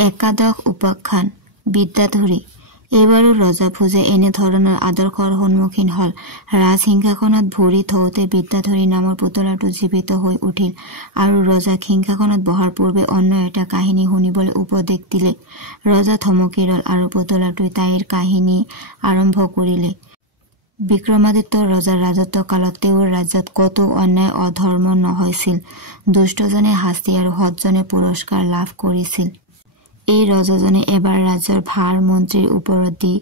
একাদশ উপাখ্যান বিদ্যাধৰী। এইবাৰো ৰজা ভোজে এনে ধৰণৰ আদৰ্শৰ সন্মুখীন হল। ৰাজসিংহাসনত ভৰি থওঁতে বিদ্যাধৰী নামৰ পুতলাটো জীৱিত হৈ উঠিল আৰু ৰজাক সিংহাসনত বহাৰ পূৰ্বে অন্য এটা কাহিনী শুনিবলৈ উপদেশ দিলে। ৰজা থমকি ৰল আৰু পুতলাটোৱে তাইৰ কাহিনী আৰম্ভ কৰিলে। বিক্ৰমাদিত্য ৰজাৰ ৰাজত্ব কালত তেওঁৰ ৰাজ্যত কতো অন্যায় অধৰ্ম নহৈছিল। দুষ্টজনে শাস্তি আৰু সৎজনে পুৰস্কাৰ লাভ কৰিছিল। এই ৰজাজনে এবাৰ ৰাজ্যৰ ভাৰ মন্ত্ৰীৰ ওপৰত দি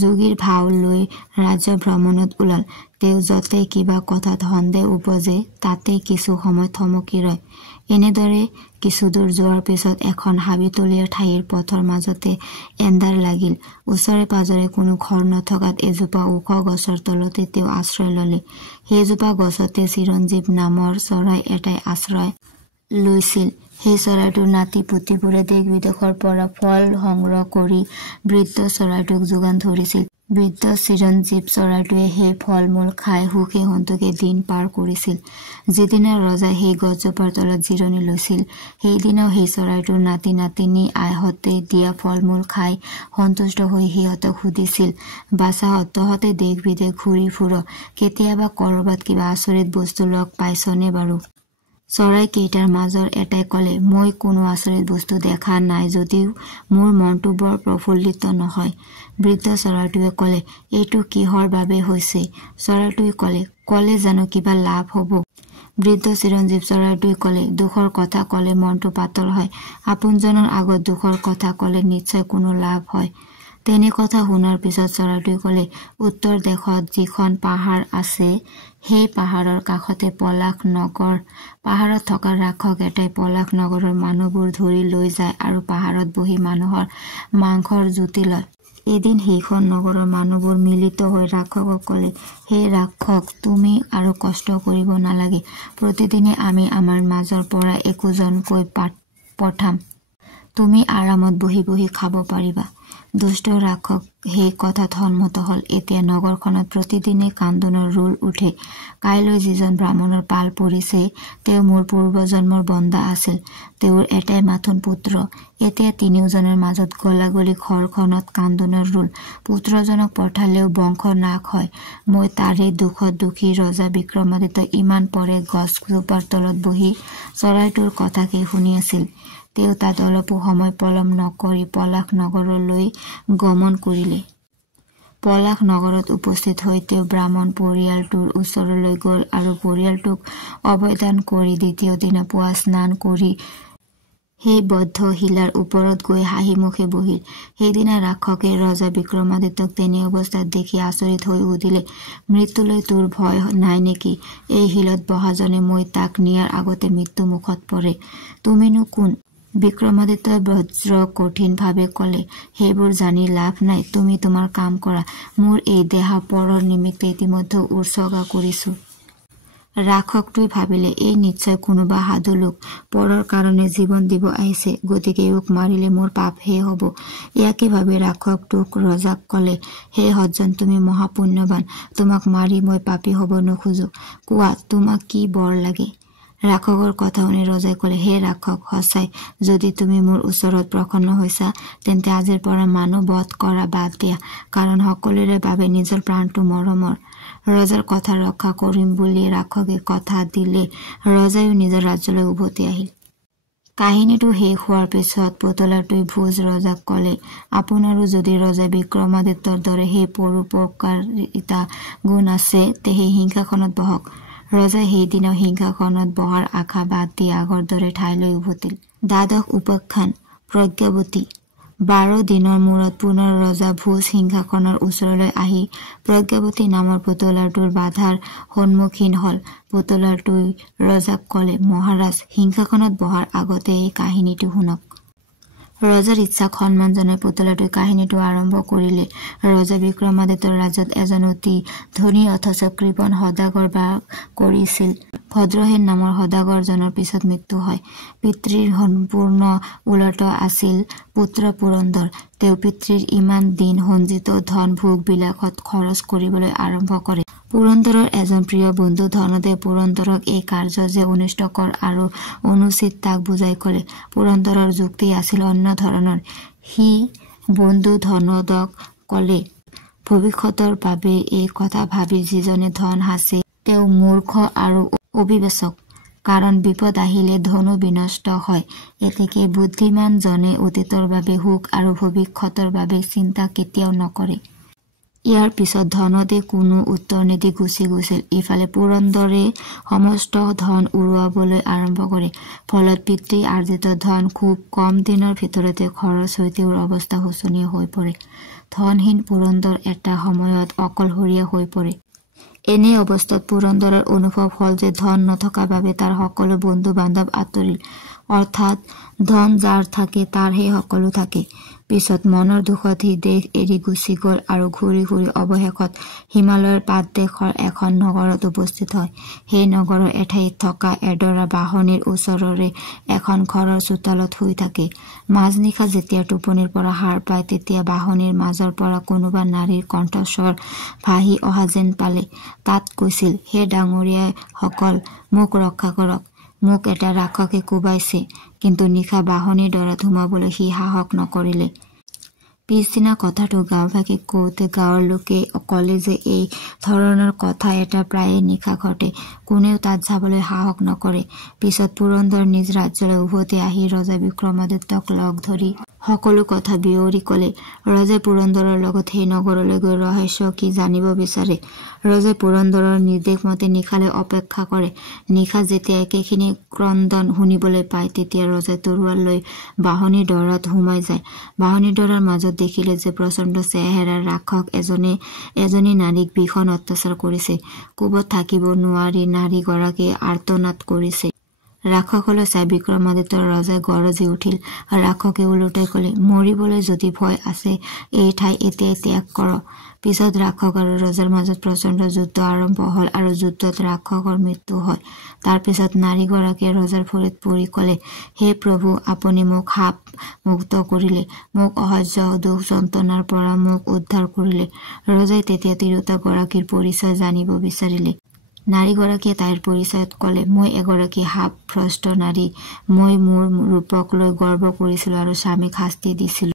যোগীৰ ভাও লৈ ৰাজ্য ভ্ৰমণত ওলাল। তেওঁ যতে কিবা কথাত সন্দেহ উপজে তাতে কিছু সময় থমকি ৰয়। এনেদৰে কিছুদূৰ যোৱাৰ পিছত এখন হাবিতলীয়া ঠাইৰ পথৰ মাজতে এন্ধাৰ লাগিল। ওচৰে পাজৰে কোনো ঘৰ নথকাত এজোপা ওখ গছৰ তলতে তেওঁ আশ্ৰয় ললে। সেইজোপা গছতে চিৰঞ্জীৱ নামৰ চৰাই এটাই আশ্ৰয় লৈছিল। সেই চৰাইটোৰ নাতি পুতিবোৰে দেশ বিদেশৰ পৰা ফল সংগ্ৰহ কৰি বৃদ্ধ চৰাইটোক যোগান ধৰিছিল। বৃদ্ধ চিৰঞ্জীৱ চৰাইটোৱে সেই ফল মূল খাই সুখে সন্তোষে দিন পাৰ কৰিছিল। যিদিনা ৰজাই সেই গছজোপাৰ তলত জিৰণি লৈছিল সেইদিনাও সেই চৰাইটোৰ নাতি নাতিনী আইহঁতে দিয়া ফল মূল খাই সন্তুষ্ট হৈ সিহঁতক সুধিছিল, বাচাহঁত তহঁতে দেশ বিদেশ ঘূৰি ফুৰ, কেতিয়াবা কৰবাত কিবা আচৰিত বস্তু লগ পাইছনে বাৰু? চৰাই কেইটাৰ মাজৰ এটাই কলে, মই কোনো আচৰিত বস্তু দেখা নাই যদিও মোৰ মনটো বৰ প্ৰফুল্লিত নহয়। বৃদ্ধ চৰাইটোৱে কলে, এইটো কিহৰ বাবে হৈছে? চৰাইটোৱে কলে জানো কিবা লাভ হব? বৃদ্ধ চিৰঞ্জীৱ চৰাইটোৱে কলে, দুখৰ কথা কলে মনটো পাতল হয়, আপোনজনৰ আগত দুখৰ কথা কলে নিশ্চয় কোনো লাভ হয়। তেনে কথা শুনাৰ পিছত চৰাইটোৱে কলে, উত্তৰ দেশত যিখন পাহাৰ আছে সেই পাহাৰৰ কাষতে পলাশ নগৰ। পাহাৰত থকা ৰাক্ষস এটাই পলাশ নগৰৰ মানুহবোৰ ধৰি লৈ যায় আৰু পাহাৰত বহি মানুহৰ মাংসৰ জুতি লয়। এদিন সেইখন নগৰৰ মানুহবোৰ মিলিত হৈ ৰাক্ষসক কলে, হে ৰাক্ষস, তুমি আৰু কষ্ট কৰিব নালাগে, প্ৰতিদিনে আমি আমাৰ মাজৰ পৰা একোজনকৈ পঠাম, তুমি আৰামত বহি বহি খাব পাৰিবা। দুষ্ট ৰাক্ষস সেই কথাত সন্মত হল। এতিয়া নগৰখনত প্ৰতিদিনে কান্দোনৰ ৰোল উঠে। কাইলৈ যিজন ব্ৰাহ্মণৰ পাল পৰিছে তেওঁ মোৰ পূৰ্বজন্মৰ বন্দা আছিল। তেওঁৰ এটাই মাথোন পুত্ৰ। এতিয়া তিনিওজনৰ মাজত গলাগলি ঘৰখনত কান্দোনৰ ৰোল। পুত্ৰজনক পঠালেও বংশ নাশ হয়। মই তাৰে দুখত দুখী ৰজা বিক্ৰমাদিত্য ইমান পৰে গছজোপাৰ তলত বহি চৰাইটোৰ কথাকে শুনি আছিল। তেওঁ তাত অলপো সময় পলম নকৰি পলাশ নগৰলৈ গমন কৰিলে। পলাশ নগৰত উপস্থিত হৈ তেওঁ ব্ৰাহ্মণ পৰিয়ালটোৰ ওচৰলৈ গল আৰু পৰিয়ালটোক অভয়দান কৰি দ্বিতীয় দিনা পুৱা স্নান কৰি সেই বদ্ধ শিলাৰ ওপৰত গৈ হাঁহি মুখে বহিল। সেইদিনা ৰাক্ষসে ৰজা বিক্ৰমাদিত্যক তেনে অৱস্থাত দেখি আচৰিত হৈ সুধিলে, মৃত্যুলৈ তোৰ ভয় নাই নেকি? এই শিলত বহাজনে মই তাক নিয়াৰ আগতে মৃত্যু মুখত পৰে। তুমিনো কোন? বিক্ৰমাদিত্যই বজ্ৰ কঠিন ভাৱে কলে, সেইবোৰ জানি লাভ নাই, তুমি তোমাৰ কাম কৰা। মোৰ এই দেহা পৰৰ নিমিত্তে ইতিমধ্যে উৎসৰ্গা কৰিছো। ৰাক্ষসটোৱে ভাবিলে, এই নিশ্চয় কোনোবা সাধু লোক, পৰৰ কাৰণে জীৱন দিব আহিছে, গতিকে ইওক মাৰিলে মোৰ পাপহে হব। ইয়াকে ভাবি ৰাক্ষসটোক ৰজাক কলে, হে সজ্জন, তুমি মহাপুণ্যৱান, তোমাক মাৰি মই পাপী হব নোখোজো, কোৱা তোমাক কি বৰ লাগে? ৰাক্ষসৰ কথা শুনি ৰজাই কলে, হে ৰাক্ষস, সঁচাই যদি তুমি মোৰ ওচৰত প্ৰসন্ন হৈছা তেন্তে আজিৰ পৰা মানুহ বধ কৰা বাদ দিয়া, কাৰণ সকলোৰে বাবে নিজৰ প্ৰাণটো মৰমৰ। ৰজাৰ কথা ৰক্ষা কৰিম বুলি ৰাক্ষসে কথা দিলে। ৰজাইও নিজৰ ৰাজ্যলৈ উভতি আহিল। কাহিনীটো শেষ হোৱাৰ পিছত পুতলাটোৱে ভোজ ৰজাক কলে, আপোনাৰো যদি ৰজা বিক্ৰমাদিত্যৰ দৰে সেই পৰোপকাৰিতা গুণ আছে তে সেই সিংহাসনত বহক। ৰজাই সেইদিনাও সিংহাসনত বহাৰ আশা বাদ দি আগৰ দৰে ঠাইলৈ উভতিল। দ্বাদশ উপাখ্যান প্ৰজ্ঞাৱতী। 12 দিনৰ মূৰত পুনৰ ৰজা ভোজ সিংহাসনৰ ওচৰলৈ আহি প্ৰজ্ঞাৱতী নামৰ পুতলাটোৰ বাধাৰ সন্মুখীন হল। পুতলাটোৱে ৰজাক কলে, মহাৰাজ, সিংহাসনত বহাৰ আগতে এই কাহিনীটো শুনক। ৰজাৰ ইচ্ছাক সন্মান জনাই পুতলাটোৱে কাহিনীটো আৰম্ভ কৰিলে। ৰজা বিক্ৰমাদিত্যৰ ৰাজ্যত এজন অতি ধনী অথচ কৃপণ সদাগৰ বাস কৰিছিল। ভদ্ৰসেন নামৰ সদাগৰজনৰ পিছত মৃত্যু হয়। পিতৃৰ সম্পূৰ্ণ ওলট আছিল পুত্ৰ পুৰন্দৰ। তেওঁ পিতৃৰ ইমান দিন সঞ্চিত ধন ভোগ বিলাসত খৰচ কৰিবলৈ আৰম্ভ কৰে। পুৰন্দৰৰ এজন প্ৰিয় বন্ধু ধনদেৱ পুৰন্দৰক এই কাৰ্য যে অনিষ্টকৰ আৰু অনুচিত তাক বুজাই ক'লে। পুৰন্দৰৰ যুক্তি আছিল অন্য ধৰণৰ। সি বন্ধু ধনদক ক'লে, ভৱিষ্যতৰ বাবে এই কথা ভাবি যিজনে ধন সাঁচে তেওঁ মূৰ্খ আৰু অবিবেচক, কাৰণ বিপদ আহিলে ধনো বিনষ্ট হয়। এতেকে বুদ্ধিমান জনে অতীতৰ বাবে সুখ আৰু ভৱিষ্যতৰ বাবে চিন্তা কেতিয়াও নকৰে। ইয়াৰ পিছত ধনদেৱ কোনো উত্তৰ নিদি গুচি গৈছিল। ইফালে পুৰন্দৰে সমস্ত ধন উৰুৱাবলৈ আৰম্ভ কৰে। ফলত পিতৃ আৰ্জিত ধন খুব কম দিনৰ ভিতৰতে খৰচ হৈ তেওঁৰ অৱস্থা শোচনীয় হৈ পৰে। ধনহীন পুৰন্দৰ এটা সময়ত অকলশৰীয়া হৈ পৰে। এনে অৱস্থাত পুৰন্দৰৰ অনুভৱ হল যে ধন নথকা বাবে তাৰ সকলো বন্ধু বান্ধৱ আঁতৰিল, অৰ্থাৎ ধন যাৰ থাকে তাৰহে সকলো থাকে। পিছত মনৰ দুখত সি দেশ এৰি গুচি গল আৰু ঘূৰি ঘূৰি অৱশেষত হিমালয়ৰ পাদদেশৰ এখন নগৰত উপস্থিত হয়। সেই নগৰৰ এঠাইত থকা এডৰা বাহনীৰ ওচৰৰে এখন ঘৰৰ চোতালত শুই থাকে। মাজনিশা যেতিয়া টোপনিৰ পৰা সাৰ পায় তেতিয়া বাহনীৰ মাজৰ পৰা কোনোবা নাৰীৰ কণ্ঠস্বৰ ভাহি অহা যেন পালে। তাত কৈছিল, হে ডাঙৰীয়া সকল, মোক ৰক্ষা কৰক, মোক এটা ৰাক্ষসে কোবাইছে। কিন্তু নিশা বাহনীৰ দৰাত সোমাবলৈ সি সাহস নকৰিলে। পিছদিনা কথাটো গাঁওবাসীক কওঁতে গাঁৱৰ লোকে ক'লে যে এই ধৰণৰ কথা এটা প্ৰায়ে নিশা ঘটে, কোনেও তাত যাবলৈ সাহস নকৰে। পিছত পুৰন্দৰ নিজ ৰাজ্যলৈ উভতি আহি ৰজা বিক্ৰমাদিত্যক লগ ধৰি সকলো কথা বিৱৰি ক'লে। ৰজাই পুৰন্দৰৰ লগত সেই নগৰলৈ গৈ ৰহস্য কি জানিব বিচাৰে। ৰজাই পুৰন্দৰৰ নিৰ্দেশ মতে নিশালৈ অপেক্ষা কৰে। নিশা যেতিয়া একেখিনি ক্ৰন্দন শুনিবলৈ পায় তেতিয়া ৰজাই তৰোৱাল লৈ বাহনীৰ দৰাত সোমাই যায়। বাহনীৰ দৰাৰ মাজত দেখিলে যে প্ৰচণ্ড চেহেৰাৰ ৰাক্ষস এজনী নাৰীক ভীষণ অত্যাচাৰ কৰিছে। কোবত থাকিব নোৱাৰি নাৰীগৰাকীয়ে আৰ্তনাদ কৰিছে। ৰাক্ষসলৈ চাই বিক্ৰমাদিত্যৰ ৰজাই গৰজি উঠিল। ৰাক্ষসে ওলোটাই ক'লে, মৰিবলৈ যদি ভয় আছে এই ঠাই এতিয়াই ত্যাগ কৰ। পিছত ৰাক্ষস আৰু ৰজাৰ মাজত প্ৰচণ্ড যুদ্ধ আৰম্ভ হল আৰু যুদ্ধত ৰাক্ষসৰ মৃত্যু হয়। তাৰ পিছত নাৰীগৰাকীয়ে ৰজাৰ ভৰিত পৰি ক'লে, হে প্ৰভু, আপুনি মোক সাপ মুক্ত কৰিলে, মোক অসহ্য দুখ যন্ত্ৰণাৰ পৰা মোক উদ্ধাৰ কৰিলে। ৰজাই তেতিয়া তিৰোতাগৰাকীৰ পৰিচয় জানিব বিচাৰিলে। নাৰীগৰাকীয়ে তাইৰ পৰিচয়ত ক'লে, মই এগৰাকী সাপ ভ্ৰষ্ট নাৰী। মই মোৰ ৰূপক লৈ গৰ্ব কৰিছিলো আৰু স্বামীক শাস্তি দিছিলো।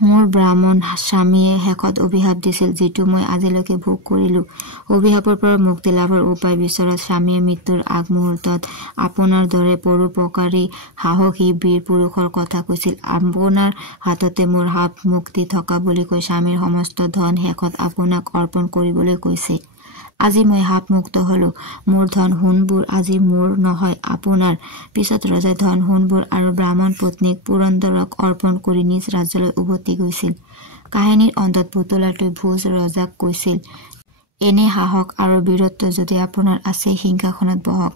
মোৰ ব্ৰাহ্মণ স্বামীয়ে শেষত অভিশাপ দিছিল, যিটো মই আজিলৈকে ভোগ কৰিলো। অভিশাপৰ পৰা মুক্তি লাভৰ উপায় বিচৰাত স্বামীয়ে মৃত্যুৰ আগমুহূৰ্তত আপোনাৰ দৰে পৰোপকাৰী সাহসী বীৰ পুৰুষৰ কথা কৈছিল। আপোনাৰ হাততে মোৰ সাপ মুক্তি থকা বুলি কৈ স্বামীৰ সমস্ত ধন শেষত আপোনাক অৰ্পণ কৰিবলৈ কৈছে। আজি মই সাপ মুক্ত হলো। মোৰ ধন সোণবোৰ আজি মোৰ নহয়, আপোনাৰ। পিছত ৰজাই ধন সোণবোৰ আৰু ব্ৰাহ্মণ পত্নীক পুৰন্দৰক অৰ্পণ কৰি নিজ ৰাজ্যলৈ উভতি গৈছিল। কাহিনীৰ অন্তত পুতলাটোৱে ভোজ ৰজাক কৈছিল, এনে সাহস আৰু বীৰত্ব যদি আপোনাৰ আছে সিংহাসনত বহক।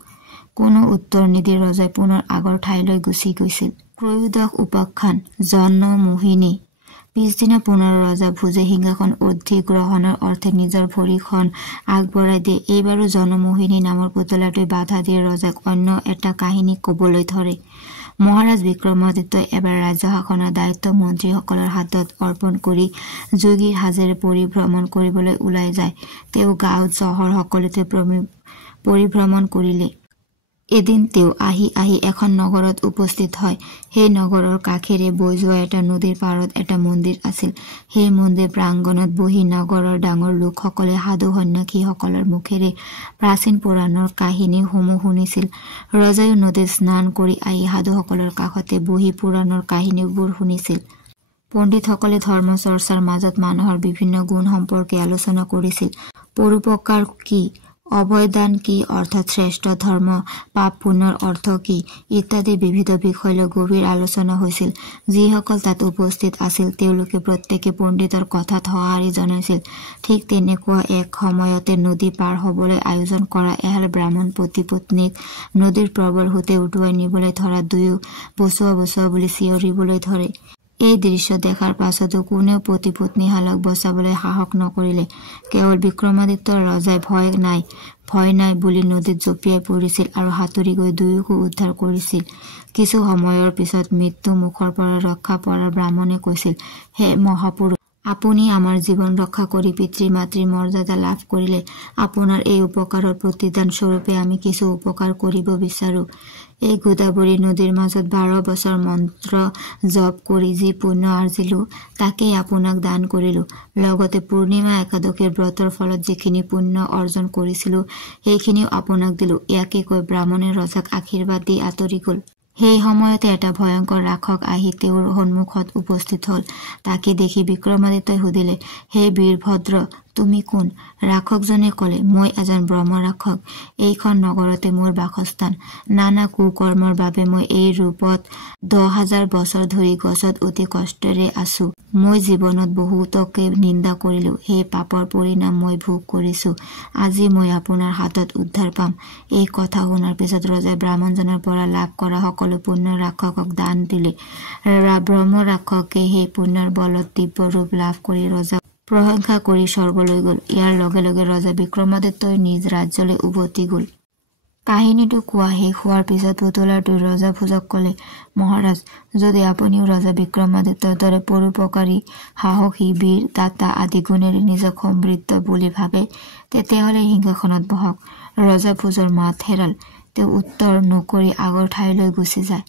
কোনো উত্তৰ নিদি ৰজাই পুনৰ আগৰ ঠাইলৈ গুচি গৈছিল। ত্ৰয়োদশ উপাখ্যান, জনমোহিনী। পিছদিনা পুনৰ ৰজা ভোজে সিংহাসন অধিগ্ৰহণৰ অৰ্থে নিজৰ ভৰিখন আগবঢ়াই দিয়ে। এইবাৰো জনমোহিনী নামৰ পুতলাটোৱে বাধা দি ৰজাক অন্য এটা কাহিনী কবলৈ ধৰে। মহাৰাজ বিক্ৰমাদিত্যই এবাৰ ৰাজ্য শাসনৰ দায়িত্ব মন্ত্ৰীসকলৰ হাতত অৰ্পণ কৰি যোগীৰ সাজেৰে পৰিভ্ৰমণ কৰিবলৈ ওলাই যায়। তেওঁ গাঁও চহৰ সকলোতে পৰিভ্ৰমণ কৰিলে। এদিন তেওঁ আহি এখন নগৰত উপস্থিত হয়। সেই নগৰৰ কাষেৰে বৈ যোৱা এটা নদীৰ পাৰত এটা মন্দিৰ আছিল। সেই মন্দিৰ প্ৰাংগণত বহি নগৰৰ ডাঙৰ লোকসকলে সাধু সন্যাসীসকলৰ মুখেৰে প্ৰাচীন পুৰাণৰ কাহিনীসমূহ শুনিছিল। ৰজায়ো নদীত স্নান কৰি আহি সাধুসকলৰ কাষতে বহি পুৰাণৰ কাহিনীবোৰ শুনিছিল। পণ্ডিতসকলে ধৰ্ম চৰ্চাৰ মাজত মানুহৰ বিভিন্ন গুণ সম্পৰ্কে আলোচনা কৰিছিল। পৰোপকাৰ কি, অভয়দান কি অৰ্থাৎ শ্ৰেষ্ঠ ধৰ্ম, পাপ পুণ্যৰ অৰ্থ কি ইত্যাদি বিবিধ বিষয় লৈ গভীৰ আলোচনা হৈছিল। যিসকল তাত উপস্থিত আছিল তেওঁলোকে প্ৰত্যেকে পণ্ডিতৰ কথাত সঁহাৰি জনাইছিল। ঠিক তেনেকুৱা এক সময়তে নদী পাৰ হবলৈ আয়োজন কৰা এহাল ব্ৰাহ্মণ পতি পত্নীক নদীৰ প্ৰবল সোঁতে উটুৱাই নিবলৈ ধৰা দুয়ো বচোৱা বচোৱা বুলি চিঞৰিবলৈ ধৰে। এই দৃশ্য দেখাৰ পাছতো কোনেও পতি পত্নীহালক বচাবলৈ সাহস নকৰিলে। কেৱল বিক্ৰমাদিত্য ৰজাই ভয় নাই ভয় নাই বুলি নদীত জঁপিয়াই পৰিছিল আৰু সাঁতুৰি গৈ দুয়োকো উদ্ধাৰ কৰিছিল। কিছু সময়ৰ পিছত মৃত্যু মুখৰ পৰা ৰক্ষা পোৱাৰ ব্ৰাহ্মণে কৈছিল, হে মহাপুৰুষ, আপুনি আমাৰ জীৱন ৰক্ষা কৰি পিতৃ মাতৃৰ মৰ্যাদা লাভ কৰিলে। আপোনাৰ এই উপকাৰৰ প্ৰতিদান স্বৰূপে আমি কিছু উপকাৰ কৰিব বিচাৰো। এই গোদাবৰী নদীৰ মাজত 12 বছৰ মন্ত্ৰ জপ কৰি যি পুণ্য আৰ্জিলো তাকেই আপোনাক দান কৰিলো। লগতে পূৰ্ণিমা একাদশীৰ ব্ৰতৰ ফলত যিখিনি পুণ্য অৰ্জন কৰিছিলো সেইখিনিও আপোনাক দিলো। ইয়াকে কৈ ব্ৰাহ্মণে ৰজাক আশীৰ্বাদ দি আঁতৰি গল। সেই সময়তে এটা ভয়ংকৰ ৰাক্ষস আহি তেওঁৰ সন্মুখত উপস্থিত হল। তাকে দেখি বিক্ৰমাদিত্যই সুধিলে, হে বীৰভদ্ৰ, তুমি কোন? ৰাক্ষসজনে কলে, মই এজন ব্ৰহ্ম ৰাক্ষস। এইখন নগৰতে মোৰ বাসস্থান। নানা কুকৰ্মৰ বাবে মই এই ৰূপত 10,000 বছৰ ধৰি গছত অতি কষ্টেৰে আছো। মই জীৱনত বহুতকে নিন্দা কৰিলো। সেই পাপৰ পৰিণাম মই ভোগ কৰিছো। আজি মই আপোনাৰ হাতত উদ্ধাৰ পাম। এই কথা শুনাৰ পিছত ৰজাই ব্ৰাহ্মণজনৰ পৰা লাভ কৰা সকলো পুণ্য ৰাক্ষসক দান দিলে। ব্ৰহ্ম ৰাক্ষসে সেই পুণ্যৰ বলত দিব্য ৰূপ লাভ কৰি ৰজাক প্ৰশংসা কৰি স্বৰ্গলৈ গল। ইয়াৰ লগে লগে ৰজা বিক্ৰমাদিত্যই নিজ ৰাজ্যলৈ উভতি গল। কাহিনীটো কোৱা শেষ হোৱাৰ পিছত পুতলাটোৱে ৰজা ভোজক কলে, মহাৰাজ, যদি আপুনিও ৰজা বিক্ৰমাদিত্যৰ দৰে পৰোপকাৰী, সাহসী, বীৰ, দাতা আদি গুণেৰে নিজক সমৃদ্ধ বুলি ভাবে তেতিয়াহলে সিংহাসনত বহক। ৰজা ভোজৰ মাত হেৰাল। তেওঁ উত্তৰ নকৰি আগৰ ঠাইলৈ গুচি যায়।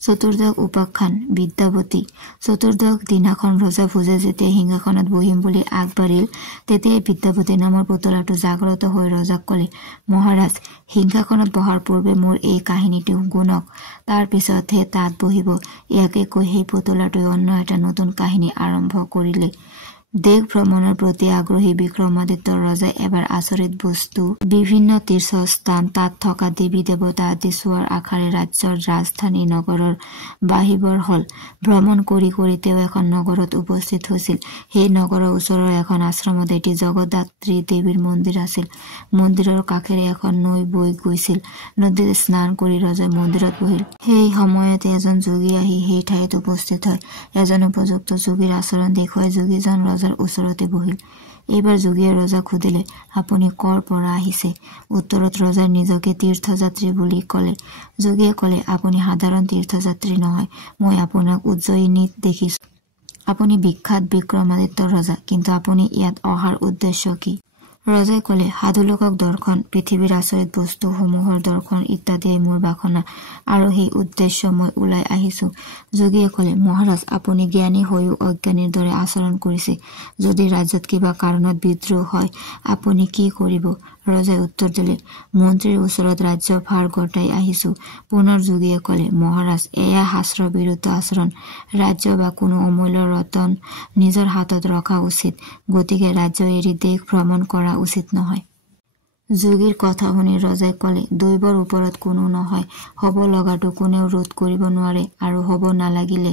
চতুৰ্দশ উপাখ্যান বিদ্যাৱতী। চতুৰ্দশ দিনাখন ৰজা ভোজে যেতিয়া সিংহাসনত বহিম বুলি আগবাঢ়িল তেতিয়াই বিদ্যাৱতী নামৰ পুতলাটো জাগ্ৰত হৈ ৰজাক কলে, মহাৰাজ, সিংহাসনত বহাৰ পূৰ্বে মোৰ এই কাহিনীটো শুনক, তাৰ পিছতহে তাত বহিব। ইয়াকে কৈ সেই পুতলাটোৱে অন্য এটা নতুন কাহিনী আৰম্ভ কৰিলে। দেশ ভ্ৰমণৰ প্ৰতি আগ্ৰহী বিক্ৰমাদিত্যৰ ৰজাই এবাৰ আচৰিত বস্তু বিভিন্ন তীৰ্থস্থান, তাত থকা দেৱী দেৱতা আদি চোৱাৰ আশাৰে ৰাজ্যৰ ৰাজধানী নগৰৰ বাহিবৰ হল। ভ্ৰমণ কৰি কৰি তেওঁ এখন নগৰত উপস্থিত হৈছিল। সেই নগৰৰ ওচৰৰ এখন আশ্ৰমত এটি জগদ্ধাত্ৰী দেৱীৰ মন্দিৰ আছিল। মন্দিৰৰ কাষেৰে এখন নৈ বৈ গৈছিল। নদীত স্নান কৰি ৰজাই মন্দিৰত বহিল। সেই সময়তে এজন যোগী আহি সেই ঠাইত উপস্থিত হয়। এজন উপযুক্ত যোগীৰ আচৰণ দেখুৱাই যোগীজন ৰজাৰ ওচৰতে বহিল। এইবাৰ যোগীয়ে ৰজাক সুধিলে, আপুনি কৰ পৰা আহিছে? উত্তৰত ৰজাই নিজকে তীৰ্থযাত্ৰী বুলি কলে। যোগীয়ে কলে, আপুনি সাধাৰণ তীৰ্থযাত্ৰী নহয়, মই আপোনাক উজ্জয়িনীত দেখিছো। আপুনি বিখ্যাত বিক্ৰমাদিত্যৰ ৰজা, কিন্তু আপুনি ইয়াত অহাৰ উদ্দেশ্য কি? ৰজাই কলে, সাধুলোকক দৰ্শন, পৃথিৱীৰ আচৰিত বস্তুসমূহৰ দৰ্শন ইত্যাদিয়ে মোৰ বাসনা, আৰু সেই উদ্দেশ্য মই ওলাই আহিছো। যোগীয়ে কলে, মহাৰাজ, আপুনি জ্ঞানী হৈও অজ্ঞানীৰ দৰে আচৰণ কৰিছে। যদি ৰাজ্যত কিবা কাৰণত বিদ্ৰোহ হয় আপুনি কি কৰিব? ৰজাই উত্তৰ দিলে, মন্ত্ৰীৰ ওচৰত ৰাজ্যভাৰ গতাই আহিছো। পুনৰ যোগীয়ে কলে, মহাৰাজ, এয়া শাস্ত্ৰ বিৰুদ্ধ আচৰণ। ৰাজ্য বা কোনো অমূল্য ৰতন নিজৰ হাতত ৰখা উচিত, গতিকে ৰাজ্য এৰি দেশ ভ্ৰমণ কৰা উচিত নহয়। যোগীৰ কথা শুনি ৰজাই কলে, দৈৱৰ ওপৰত কোনো নহয়, হব লগাটো কোনেও ৰোধ কৰিব নোৱাৰে আৰু হব নালাগিলে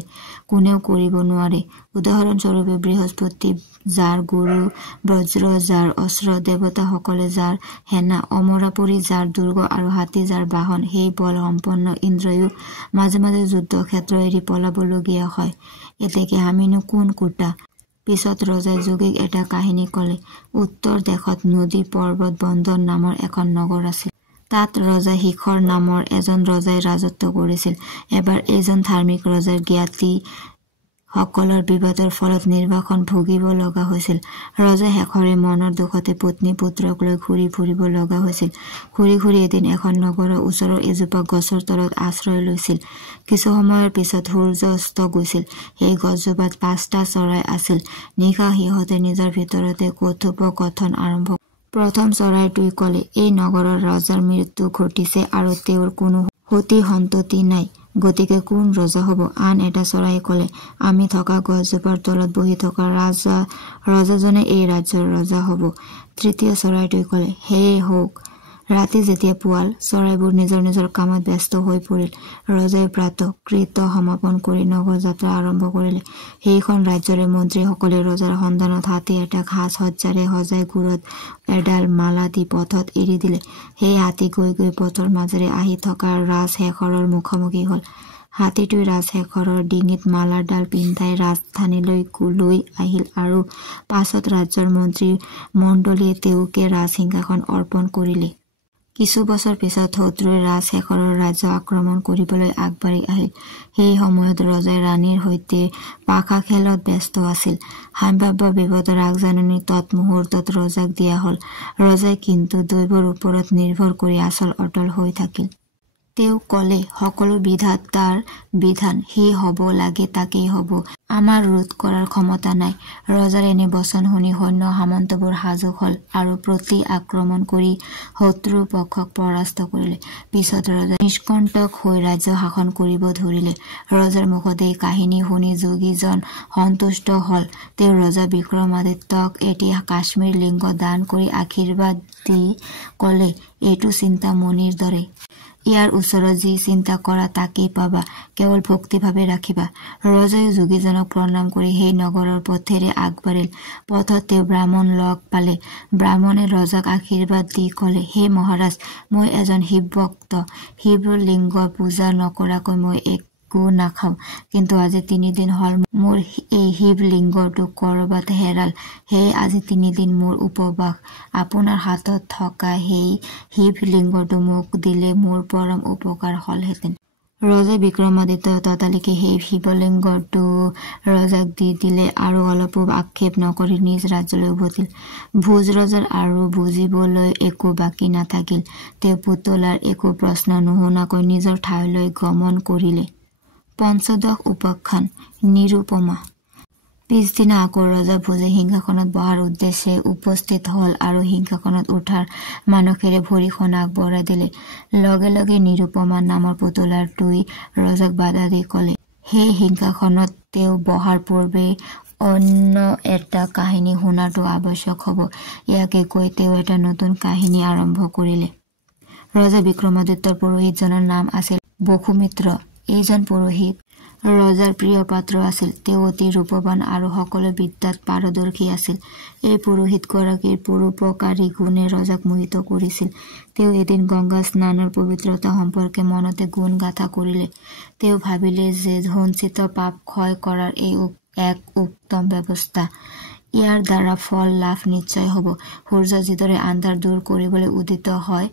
কোনেও কৰিব নোৱাৰে। উদাহৰণস্বৰূপে বৃহস্পতি যাৰ গুৰু, বজ্ৰ যাৰ অস্ত্ৰ, দেৱতাসকলে যাৰ সেনা, অমৰাপুৰী যাৰ দুৰ্গ আৰু হাতী যাৰ বাহন, সেই বল সম্পন্ন ইন্দ্ৰয়ো মাজে মাজে যুদ্ধক্ষেত্ৰ এৰি পলাবলগীয়া হয়। এতেকে আমিনো কোন কোটা? পিছত ৰজাই যোগীক এটা কাহিনী কলে। উত্তৰ দেশত নদী পৰ্বত বন্দৰ নামৰ এখন নগৰ আছিল। তাত ৰজা শিখৰ নামৰ এজন ৰজাই ৰাজত্ব কৰিছিল। এবাৰ এইজন ধাৰ্মিক ৰজাৰ জ্ঞাতি সকলৰ বিবাদৰ ফলত নিৰ্বাসন ভুগিব লগা হৈছিল। ৰজা শেষৰে মনৰ দুখতে পত্নী পুত্ৰক লৈ ঘূৰি ফুৰিব লগা হৈছিল। ঘূৰি ঘূৰি এদিন এখন নগৰৰ ওচৰৰ এজোপা গছৰ তলত আশ্ৰয় লৈছিল। কিছু সময়ৰ পিছত সূৰ্য অস্ত গৈছিল। সেই গছজোপাত 5টা চৰাই আছিল। নিশা সিহঁতে নিজৰ ভিতৰতে কথোপকথন আৰম্ভ। প্ৰথম চৰাইটোৱে কলে, এই নগৰৰ ৰজাৰ মৃত্যু ঘটিছে আৰু তেওঁৰ কোনো সতি সন্ততি নাই, গতিকে কোন ৰজা হব? আন এটা চৰাইয়ে কলে, আমি থকা গছজোপাৰ তলত বহি থকা ৰজাজনে এই ৰাজ্যৰ ৰজা হব। তৃতীয় চৰাইটোৱে কলে, সেয়ে হওক। ৰাতি যেতিয়া পুৱাল, চৰাইবোৰ নিজৰ নিজৰ কামত ব্যস্ত হৈ পৰিল। ৰজাই প্ৰাতঃকৃত্য সমাপন কৰি নগৰ যাত্ৰা আৰম্ভ কৰিলে। সেইখন ৰাজ্যৰে মন্ত্ৰীসকলে ৰজাৰ সন্ধানত হাতী এটাক সাজ সজ্জাৰে সজাই গুৰত এডাল মালা দি পথত এৰি দিলে। সেই হাতী গৈ গৈ পথৰ মাজেৰে আহি থকা ৰাজশেখৰৰ মুখামুখি হল। হাতীটোৱে ৰাজশেখৰৰ ডিঙিত মালাৰ ডাল পিন্ধাই ৰাজধানীলৈ লৈ আহিল আৰু পাছত ৰাজ্যৰ মন্ত্ৰী মণ্ডলীয়ে তেওঁকে ৰাজসিংহাসন অৰ্পণ কৰিলে। কিছু বছৰ পিছত শত্ৰুৱে ৰাজশেখৰৰ ৰাজ্য আক্ৰমণ কৰিবলৈ আগবাঢ়ি আহিল। সেই সময়ত ৰজাই ৰাণীৰ সৈতে পাশা খেলত ব্যস্ত আছিল। সম্ভাৱ্য বিপদৰ আগজাননী তৎমুহূৰ্তত ৰজাক দিয়া হল। ৰজাই কিন্তু দৈৱৰ ওপৰত নিৰ্ভৰ কৰি আচল অটল হৈ থাকিল। তেওঁ কলে, সকলো বিধাতাৰ বিধান, সি হব লাগে তাকেই হব, আমাৰ ৰোধ কৰাৰ ক্ষমতা নাই। ৰজাৰ এনে বচন শুনি সৈন্য সামন্তবোৰ সাজু হল আৰু প্ৰতি আক্ৰমণ কৰি শত্ৰুৰ পক্ষক পৰাস্ত কৰিলে। পিছত ৰজা নিষ্কণ্টক হৈ ৰাজ্য শাসন কৰিব ধৰিলে। ৰজাৰ মুখত এই কাহিনী শুনি যোগীজন সন্তুষ্ট হল। তেওঁ ৰজা বিক্ৰমাদিত্যক এটি কাশ্মীৰ লিংগ দান কৰি আশীৰ্বাদ দি কলে, এইটো চিন্তামণিৰ দৰে। ইয়াৰ ওচৰত যি চিন্তা কৰা তাকেই পাবা, কেৱল ভক্তিভাৱে ৰাখিবা। ৰজাই যোগীজনক প্ৰণাম কৰি সেই নগৰৰ পথেৰে আগবাঢ়িল। পথত তেওঁ ব্ৰাহ্মণ লগ পালে। ব্ৰাহ্মণে ৰজাক আশীৰ্বাদ দি কলে, হে মহাৰাজ, মই এজন শিৱ ভক্ত। শিৱৰ লিংগ পূজা নকৰাকৈ মই একো নাখাওঁ, কিন্তু আজি 3 দিন হল মোৰ এই শিৱ লিংগটো কৰবাত হেৰাল, সেয়ে আজি 3 দিন মোৰ উপবাস। আপোনাৰ হাতত থকা সেই শিৱ লিংগটো মোক দিলে মোৰ পৰম উপকাৰ হলহেঁতেন। ৰজা বিক্ৰমাদিত্য ততালিকে সেই শিৱলিংগটো ৰজাক দি দিলে আৰু অলপো আক্ষেপ নকৰি নিজ ৰাজ্যলৈ উভতিল। ভোজ ৰজাৰ আৰু বুজিবলৈ একো বাকী নাথাকিল। তেওঁ পুতলাৰ একো প্ৰশ্ন নুশুনাকৈ নিজৰ ঠাইলৈ গমন কৰিলে। পঞ্চদশ উপাখ্যান নিৰুপমা। পিছদিনা আকৌ ৰজা ভোজে সিংহাসনত বহাৰ উদ্দেশ্যে উপস্থিত হল আৰু সিংহাসনত উঠাৰ মানসেৰে ভৰিখন আগবঢ়াই দিলে। লগে লগে নিৰুপমা নামৰ পুতলাটোই ৰজাক বাধা দি কলে, সেই সিংহাসনত তেওঁ বহাৰ পূৰ্বে অন্য এটা কাহিনী শুনাটো আৱশ্যক হব। ইয়াকে কৈ তেওঁ এটা নতুন কাহিনী আৰম্ভ কৰিলে। ৰজা বিক্ৰমাদিত্যৰ পুৰোহিতজনৰ নাম আছিল বসুমিত্ৰ। এইজন পুৰোহিত ৰজাৰ প্ৰিয় পাত্ৰ আছিল। তেওঁ অতি ৰূপৱান আৰু সকলো বিদ্যাত পাৰদৰ্শী আছিল। এই পুৰোহিতগৰাকীৰ পৰোপকাৰী গুণে ৰজাক মোহিত কৰিছিল। তেওঁ এদিন গংগা স্নানৰ পবিত্ৰতা সম্পৰ্কে মনতে গুণ গাথা কৰিলে। তেওঁ ভাবিলে যে সঞ্চিত পাপ ক্ষয় কৰাৰ এই এক উত্তম ব্যৱস্থা। ইয়াৰ দ্বাৰা ফল লাভ নিশ্চয় হব। সূৰ্য যিদৰে আন্ধাৰ দূৰ কৰিবলৈ উদিত হয়,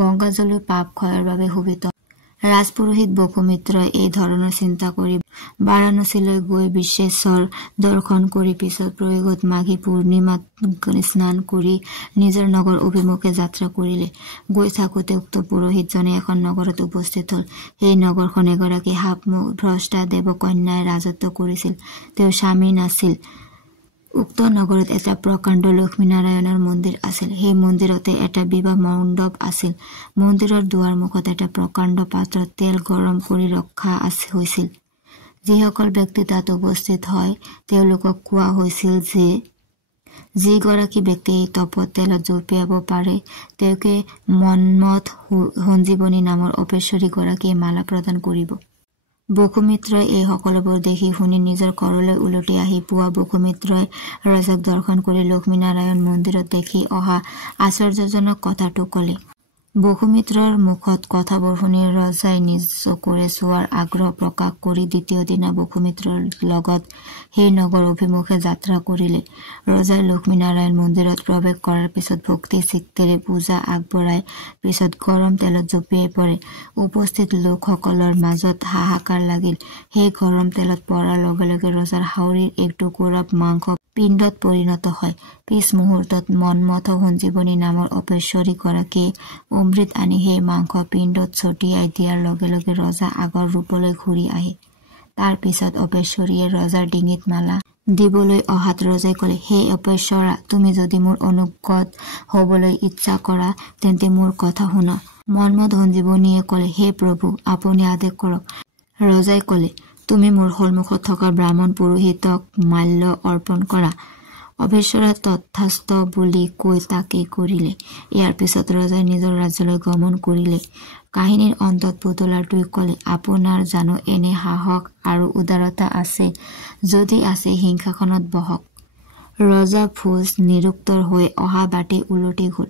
গংগাজলো পাপ ক্ষয়ৰ বাবে শোভিত। ৰাজপুৰোহিত বসুমিত্ৰই এই ধৰণৰ চিন্তা কৰি বাৰাণসীলৈ গৈ বিশ্বেশ্বৰ দৰ্শন কৰি পিছত প্ৰয়োগত মাঘী পূৰ্ণিমাত স্নান কৰি নিজৰ নগৰ অভিমুখে যাত্ৰা কৰিলে। গৈ থাকোতে উক্ত পুৰোহিতজনে এখন নগৰত উপস্থিত হল। সেই নগৰখন এগৰাকী সাপমুখ ভ্ৰষ্টা দেৱকন্যাই ৰাজত্ব কৰিছিল। তেওঁৰ স্বামী নাছিল। উক্ত নগৰত এটা প্ৰকাণ্ড লক্ষ্মীনাৰায়ণৰ মন্দিৰ আছিল। সেই মন্দিৰতে এটা বিবাহ মণ্ডপ আছিল। মন্দিৰৰ দুৱাৰ মুখত এটা প্ৰকাণ্ড পাত্ৰত তেল গৰম কৰি ৰখা হৈছিল। যিসকল ব্যক্তি তাত উপস্থিত হয় তেওঁলোকক কোৱা হৈছিল যে যিগৰাকী ব্যক্তিয়ে এই তপত তেলত জঁপিয়াব পাৰে তেওঁকে মন্মথ সঞ্জীৱনী নামৰ অপেশ্বৰী গৰাকীয়ে মালা প্ৰদান কৰিব। বসুমিত্ৰই এই সকলোবোৰ দেখি শুনি নিজৰ ঘৰলৈ উলটি আহি পুৱা বসুমিত্ৰই ৰজাক দৰ্শন কৰি লক্ষ্মীনাৰায়ণ মন্দিৰত দেখি অহা আশ্চৰ্যজনক কথাটো কলে। বসুমিত্ৰৰ মুখত কথাবোৰ শুনি ৰজাই নিজ চকুৰে চোৱাৰ আগ্ৰহ প্ৰকাশ কৰি দ্বিতীয় দিনা বসুমিত্ৰৰ লগত সেই নগৰ অভিমুখে যাত্ৰা কৰিলে। ৰজাই লক্ষ্মীনাৰায়ণ মন্দিৰত প্ৰৱেশ কৰাৰ পিছত ভক্তি চিত্তেৰে পূজা আগবঢ়াই পিছত গৰম তেলত জঁপিয়াই পৰে। উপস্থিত লোকসকলৰ মাজত হাহাকাৰ লাগিল। সেই গৰম তেলত পৰাৰ লগে লগে ৰজাৰ হাউৰিৰ এক টুকুৰা মাংস পিণ্ডত পৰিণত হয়। পিছ মুহূৰ্তত মন্মথ সঞ্জীৱনী নামৰ অপেশ্বৰী গৰাকীয়ে অমৃত আনি সেই মাংস পিণ্ডত ছটিয়াই দিয়াৰ লগে লগে ৰজা আগৰ ৰূপলৈ ঘূৰি আহে। তাৰ পিছত অপেশ্বৰীয়ে ৰজাৰ ডিঙিত মালা দিবলৈ অহাত ৰজাই কলে, হে অপেশ্বৰা, তুমি যদি মোৰ অনুগত হবলৈ ইচ্ছা কৰা তেন্তে মোৰ কথা শুনা। মন্মথ সঞ্জীৱনীয়ে কলে, হে প্ৰভু, আপুনি আদেশ কৰক। ৰজাই কলে, তুমি মোৰ সন্মুখত থকা ব্ৰাহ্মণ পুৰোহিতক মাল্য অৰ্পণ কৰা। অপেশ্বৰা তথাস্ত বুলি কৈ তাকেই কৰিলে। ইয়াৰ পিছত ৰজাই নিজৰ ৰাজ্যলৈ গমন কৰিলে। কাহিনীৰ অন্তত পুতলাটোৱে কলে, আপোনাৰ জানো এনে সাহস আৰু উদাৰতা আছে? যদি আছে সিংহাসনত বহক। ৰজা ভোজ নিৰুত্তৰ হৈ অহা বাটে উলটি গল।